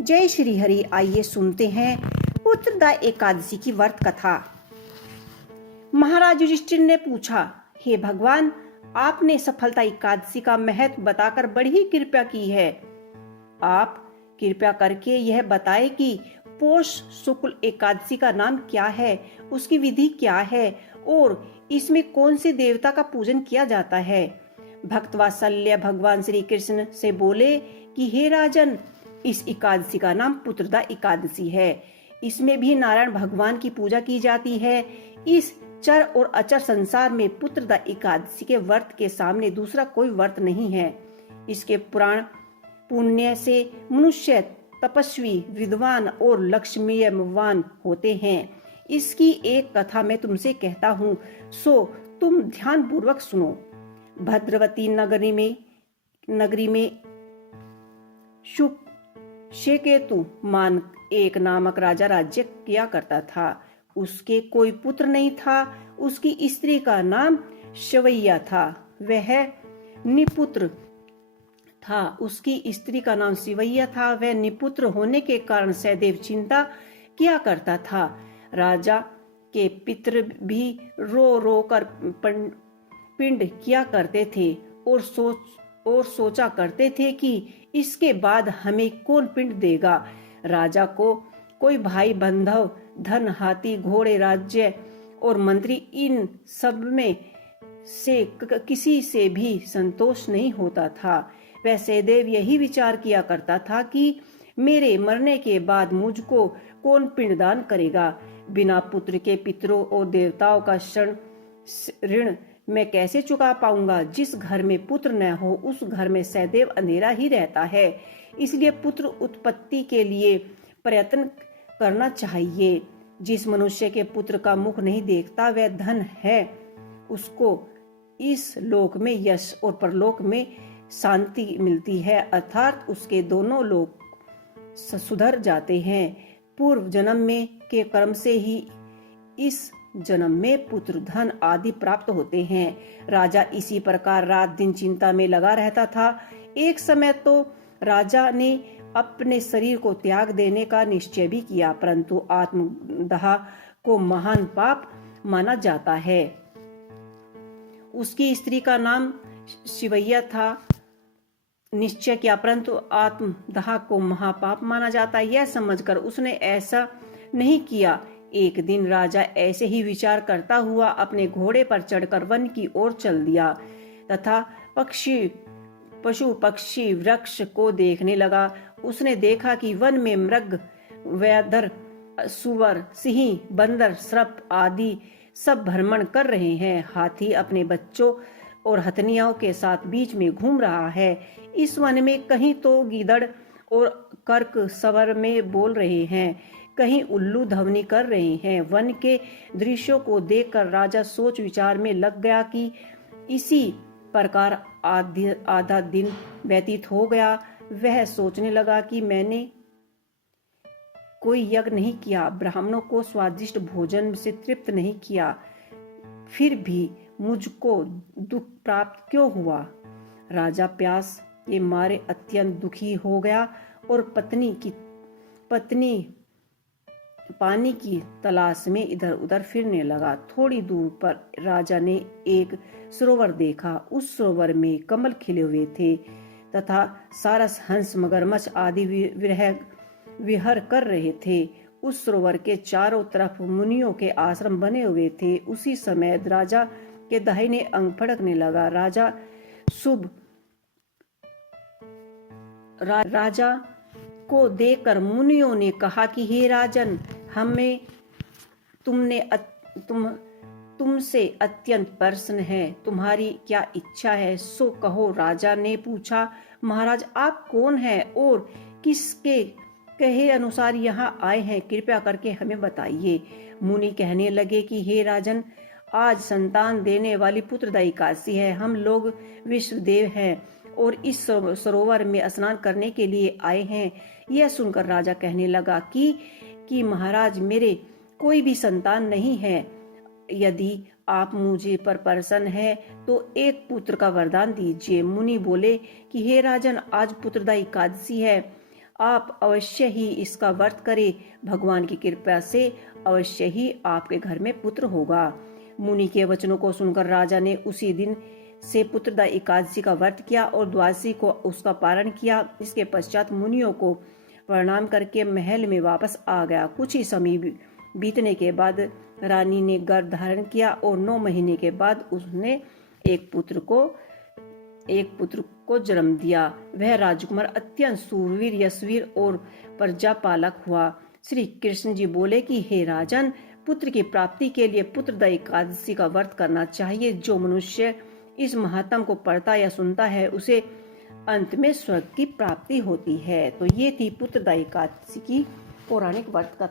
जय श्री हरि। आइए सुनते हैं पुत्रदा एकादशी की व्रत कथा। महाराज युधिष्ठिर ने पूछा, हे भगवान, आपने सफलता एकादशी का महत्व बताकर बड़ी ही कृपा की है। आप कृपा करके यह बताए कि पौष शुक्ल एकादशी का नाम क्या है, उसकी विधि क्या है और इसमें कौन से देवता का पूजन किया जाता है। भक्त वात्सल्य भगवान श्री कृष्ण से बोले कि हे राजन, इस एकादशी का नाम पुत्रदा एकादशी है। इसमें भी नारायण भगवान की पूजा की जाती है। इस चर और अचर संसार में पुत्रदा एकादशी के व्रत के सामने दूसरा कोई व्रत नहीं है। इसके पुराण पुण्य से मनुष्य तपस्वी, विद्वान और लक्ष्मीवान होते हैं। इसकी एक कथा मैं तुमसे कहता हूँ, सो तुम ध्यान पूर्वक सुनो। भद्रवती नगरी में शेकेतु मान एक नामक राजा राज्य किया करता था। उसके कोई पुत्र नहीं था। उसकी स्त्री का नाम शिवैया था। वह निपुत्र था। उसकी स्त्री का नाम शिवैया था। वह निपुत्र होने के कारण सदैव चिंता किया करता था। राजा के पितर भी रो रो कर पिंड किया करते थे और सोचा करते थे कि इसके बाद हमें कौन पिंड देगा। राजा को कोई भाई बंधव, धन, हाथी, घोड़े, राज्य और मंत्री, इन सब में से किसी से भी संतोष नहीं होता था। वह सदैव यही विचार किया करता था कि मेरे मरने के बाद मुझको कौन पिंडदान करेगा। बिना पुत्र के पितरों और देवताओं का ऋण मैं कैसे चुका पाऊंगा। जिस घर में पुत्र न हो उस घर में सदैव अंधेरा ही रहता है। इसलिए पुत्र उत्पत्ति के लिए प्रयत्न करना चाहिए। जिस मनुष्य के पुत्र का मुख नहीं देखता वह धन है, उसको इस लोक में यश और परलोक में शांति मिलती है, अर्थात उसके दोनों लोक सुधर जाते हैं। पूर्व जन्म में के कर्म से ही इस जन्म में पुत्र, धन आदि प्राप्त होते हैं। राजा इसी प्रकार रात दिन चिंता में लगा रहता था। एक समय तो राजा ने अपने शरीर को त्याग देने का निश्चय भी किया, परंतु आत्मदाह को महान पाप माना जाता है। उसकी स्त्री का नाम शिवैया था। निश्चय किया, परंतु आत्मदाह को महापाप माना जाता है, यह समझकर उसने ऐसा नहीं किया। एक दिन राजा ऐसे ही विचार करता हुआ अपने घोड़े पर चढ़कर वन की ओर चल दिया तथा पशु पक्षी वृक्ष को देखने लगा। उसने देखा कि वन में मृग, व्याघ्र, सुअर, सिंह, बंदर, सर्प आदि सब भ्रमण कर रहे हैं। हाथी अपने बच्चों और हथनियों के साथ बीच में घूम रहा है। इस वन में कहीं तो गीदड़ और कर्क स्वर में बोल रहे हैं, कहीं उल्लू ध्वनि कर रहे हैं। वन के दृश्यों को देखकर राजा सोच विचार में लग गया कि इसी प्रकार आधा दिन व्यतीत हो गया। वह सोचने लगा कि मैंने कोई यज्ञ नहीं किया, ब्राह्मणों को स्वादिष्ट भोजन से तृप्त नहीं किया, फिर भी मुझको दुख प्राप्त क्यों हुआ। राजा प्यास के मारे अत्यंत दुखी हो गया और पत्नी पानी की तलाश में इधर उधर फिरने लगा। थोड़ी दूर पर राजा ने एक सरोवर देखा। उस सरोवर में कमल खिले हुए थे तथा सारस, हंस, मगरमच्छ आदि विहर कर रहे थे। उस सरोवर के चारों तरफ मुनियों के आश्रम बने हुए थे। उसी समय राजा के दाहिने अंग फड़कने लगा। राजा को देखकर मुनियों ने कहा कि हे राजन, हमें तुमसे अत्यंत प्रसन्न है। तुम्हारी क्या इच्छा है सो कहो। राजा ने पूछा, महाराज आप कौन हैं और किसके कहे अनुसार यहाँ आए हैं, कृपया करके हमें बताइए। मुनि कहने लगे कि हे राजन, आज संतान देने वाली पुत्रदा एकादशी है। हम लोग विश्वदेव हैं और इस सरोवर में स्नान करने के लिए आए हैं। यह सुनकर राजा कहने लगा कि महाराज, मेरे कोई भी संतान नहीं है। यदि आप मुझे पर प्रसन्न है तो एक पुत्र का वरदान दीजिए। मुनि बोले कि हे राजन, आज पुत्रदा एकादशी है। आप अवश्य ही इसका व्रत करें, भगवान की कृपा से अवश्य ही आपके घर में पुत्र होगा। मुनि के वचनों को सुनकर राजा ने उसी दिन से पुत्रदा एकादशी का व्रत किया और द्वादशी को उसका पारण किया। इसके पश्चात मुनियों को प्रणाम करके महल में वापस आ गया। कुछ ही समय बीतने के बाद रानी ने गर्भ धारण किया और 9 महीने के बाद उसने एक पुत्र को जन्म दिया। वह राजकुमार अत्यंत सूरवीर, यशवीर और प्रजापालक हुआ। श्री कृष्ण जी बोले कि हे राजन, पुत्र की प्राप्ति के लिए पुत्रदा एकादशी का व्रत करना चाहिए। जो मनुष्य इस महात्म को पढ़ता या सुनता है उसे अंत में स्वर्ग की प्राप्ति होती है। तो ये थी पुत्रदा एकादशी की पौराणिक व्रत कथा।